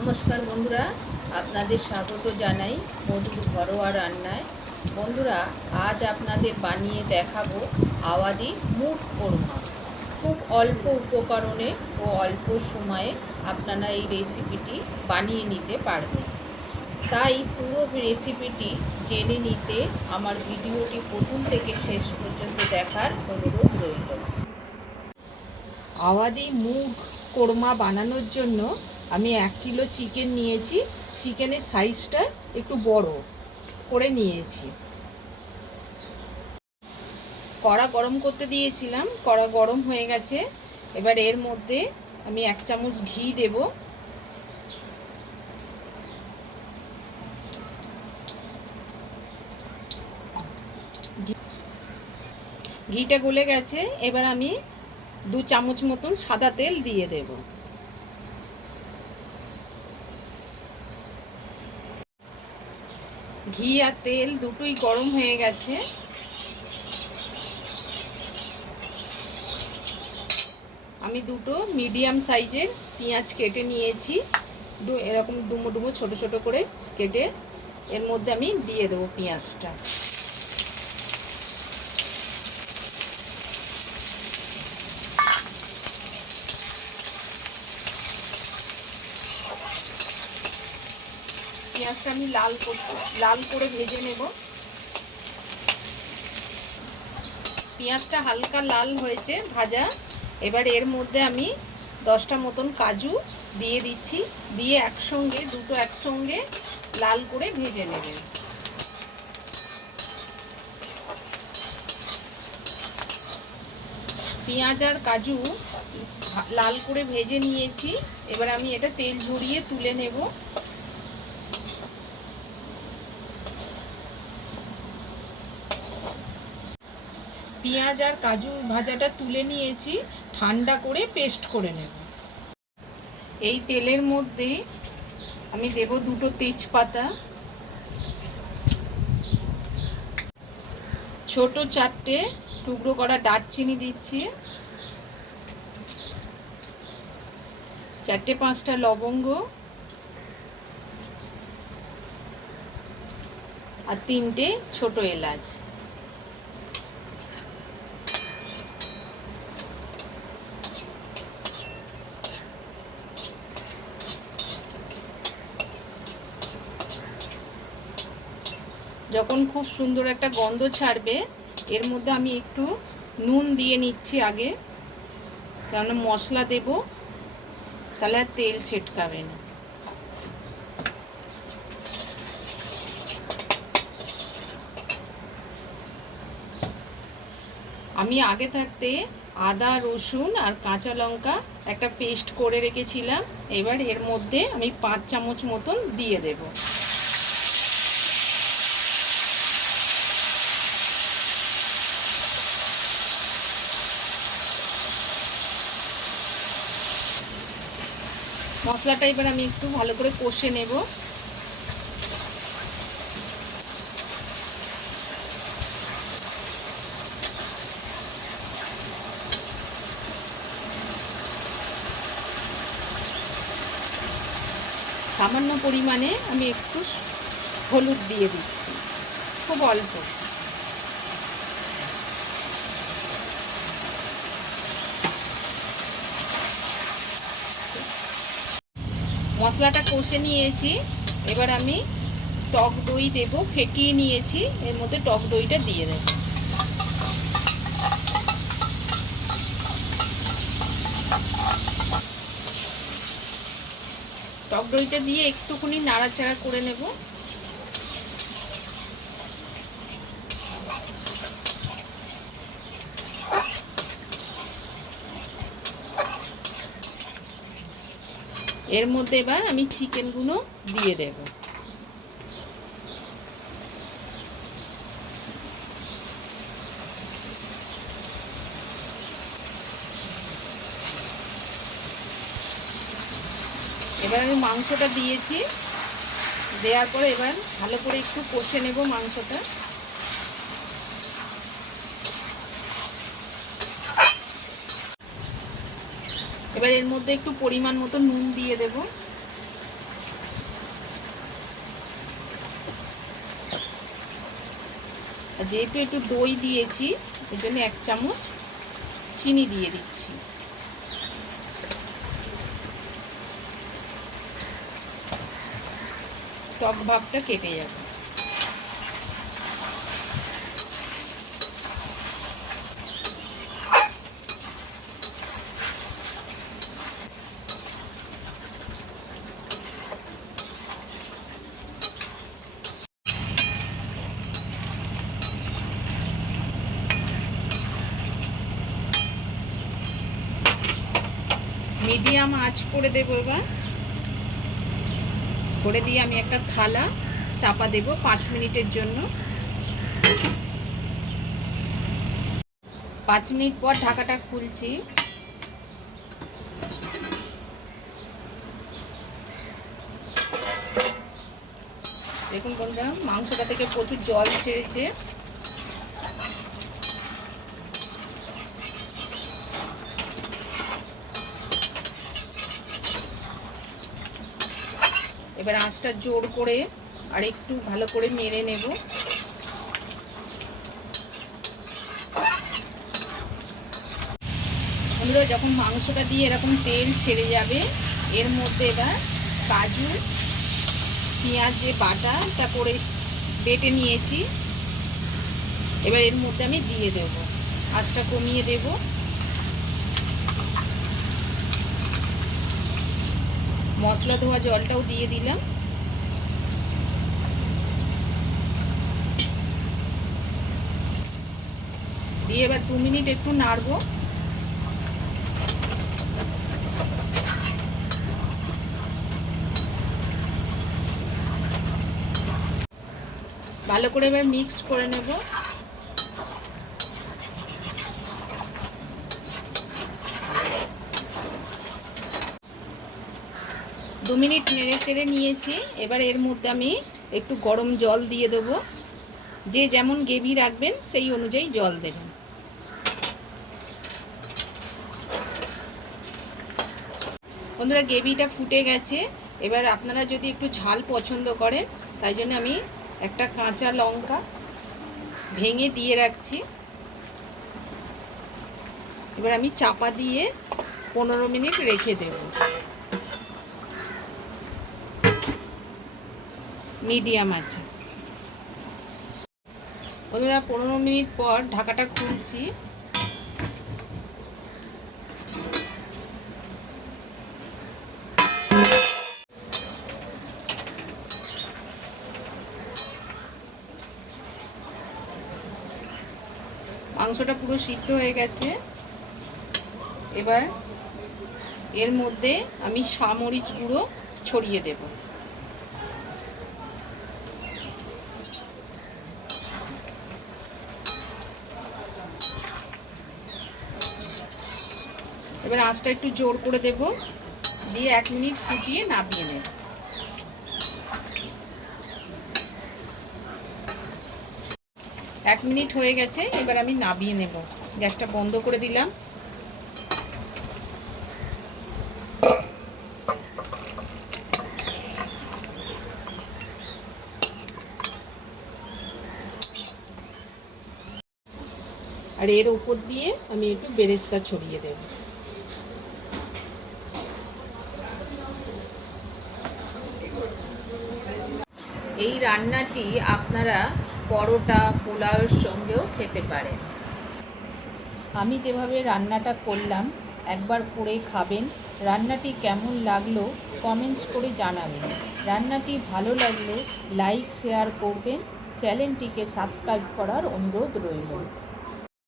নমস্কার বন্ধুরা, আপনাদের স্বাগত জানাই মধুর ঘরোয়া রান্নায়। বন্ধুরা, আজ আপনাদের বানিয়ে দেখাবো আওয়াদি মুগ কোরমা। খুব অল্প উপকরণে ও অল্প সময়ে আপনারা এই রেসিপিটি বানিয়ে নিতে পারবেন। তাই পুরো রেসিপিটি জেনে নিতে আমার ভিডিওটি প্রথম থেকে শেষ পর্যন্ত দেখার অনুরোধ রইল। আওয়াদি মুগ কোরমা বানানোর জন্য আমি 1 কিলো চিকেন নিয়েছি। চিকেনের সাইজটা একটু বড় করে নিয়েছি। কড়া গরম করতে দিয়েছিলাম, কড়া গরম হয়ে গেছে। এবার এর মধ্যে আমি 1 চামচ ঘি দেব। ঘিটা গলে গেছে। এবার আমি 2 চামচ মতন সাদা তেল দিয়ে দেব। ঘি আর তেল দুটোই গরম হয়ে গেছে। আমি দুটো মিডিয়াম সাইজের পেঁয়াজ কেটে নিয়েছি। এরকম ডুমো ডুমো ছোট ছোট করে কেটে এর মধ্যে আমি দিয়ে দেবো পেঁয়াজটা। পেঁয়াজটা আমি লাল করে ভেজে নেব। পেঁয়াজটা হালকা লাল হয়েছে ভাজা। এবার এর মধ্যে আমি 10টা মতন কাজু দিয়ে দিচ্ছি। দিয়ে দুটো একসঙ্গে লাল করে ভেজে নেবেন। পেঁয়াজ আর কাজু লাল করে ভেজে নিয়েছি। এবার আমি এটা তেল ঝরিয়ে তুলে নেব। পেঁয়াজ আর কাজু ভাজাটা তুলে নিয়েছি, ঠান্ডা করে পেস্ট করে নেব। এই তেলের মধ্যে আমি দেব 2টো তেজপাতা, ছোট 4টে টুকরো করা দারচিনি দিচ্ছি, 4-5টা লবঙ্গ আর 3টে ছোট এলাচ। যখন খুব সুন্দর একটা গন্ধ ছাড়বে এর মধ্যে আমি একটু নুন দিয়ে নিচ্ছি আগে, কারণ মশলা দেব, তাহলে আর তেল ছিটকাবে না। আমি আগে থাকতে আদা রসুন আর কাঁচা লঙ্কা একটা পেস্ট করে রেখেছিলাম। এবার এর মধ্যে আমি 5 চামচ মতন দিয়ে দেব। মশলাটা এবার আমি একটু ভালো করে কষে নেব। সামান্য পরিমাণে আমি একটু হলুদ দিয়ে দিচ্ছি, খুব অল্প। মশলাটা কষে নিয়েছি। এবার আমি টক দই দেব, ফেটিয়ে নিয়েছি। এর মধ্যে টক দইটা দিয়ে দেব। টক দইটা দিয়ে একটুখানি নাড়াচাড়া করে নেব। এর মধ্যে এবার আমি চিকেনগুলো দিয়ে দেব। এবার আমি মাংসটা দিয়েছি। দেওয়ার পরে এবার ভালো করে একটু কষে নেব মাংসটা। এবার এর মধ্যে একটু পরিমাণ মতো নুন দিয়ে দেব। যেহেতু একটু দই দিয়েছি ওই জন্য 1 চামচ চিনি দিয়ে দিচ্ছি। টক ভাবটা কেটে যাবে। মিডিয়াম আঁচ করে দেবো। এবার করে দিয়ে আমি একটা থালা চাপা দেব 5 মিনিটের জন্য। 5 মিনিট পর ঢাকাটা খুলছি। দেখুন বন্ধুরা, মাংসটা থেকে প্রচুর জল ছেড়েছে। এবার আঁচটা জোর করে আর একটু ভালো করে নেড়ে নেব। বন্ধুরা, যখন মাংসটা দিয়ে এরকম তেল ছেড়ে যাবে, এর মধ্যে এবার কাজু পেঁয়াজ যে বাটাটা করে বেটে নিয়েছি এবার এর মধ্যে আমি দিয়ে দেব। আঁচটা কমিয়ে দেব। মশলা ধোয়া জলটাও দিয়ে দিলাম। দিয়ে এবার 2 মিনিট একটু নাড়বো। ভালো করে এবার মিক্স করে নেব। দু মিনিট নেড়ে চেড়ে নিয়েছি। এবার এর মধ্যে আমি একটু গরম জল দিয়ে দেবো। যে যেমন গ্রেভি রাখবেন সেই অনুযায়ী জল দেবেন। বন্ধুরা, গ্রেভিটা ফুটে গেছে। এবার আপনারা যদি একটু ঝাল পছন্দ করেন তাই জন্য আমি একটা কাঁচা লঙ্কা ভেঙে দিয়ে রাখছি। এবার আমি চাপা দিয়ে 15 মিনিট রেখে দেব মিডিয়াম আছে। বন্ধুরা, 15 মিনিট পর ঢাকাটা খুলছি। মাংসটা পুরো সিদ্ধ হয়ে গেছে। এবার এর মধ্যে আমি সামরিচ গুঁড়ো ছড়িয়ে দেব। এবার আঁচটা একটু জোর করে দেব, দিয়ে 1 মিনিট ফুটিয়ে নামিয়ে নেব। এক মিনিট হয়ে গেছে। এবার আমি নামিয়ে নেব। গ্যাসটা বন্ধ করে দিলাম। আর এর উপর দিয়ে আমি একটু বেরেস্তা ছড়িয়ে দেব। এই রান্নাটি আপনারা পরোটা পোলাওয়ের সঙ্গেও খেতে পারেন। আমি যেভাবে রান্নাটা করলাম একবার করে খাবেন। রান্নাটি কেমন লাগলো কমেন্টস করে জানাবেন। রান্নাটি ভালো লাগলে লাইক শেয়ার করবেন। চ্যানেলটিকে সাবস্ক্রাইব করার অনুরোধ রইল।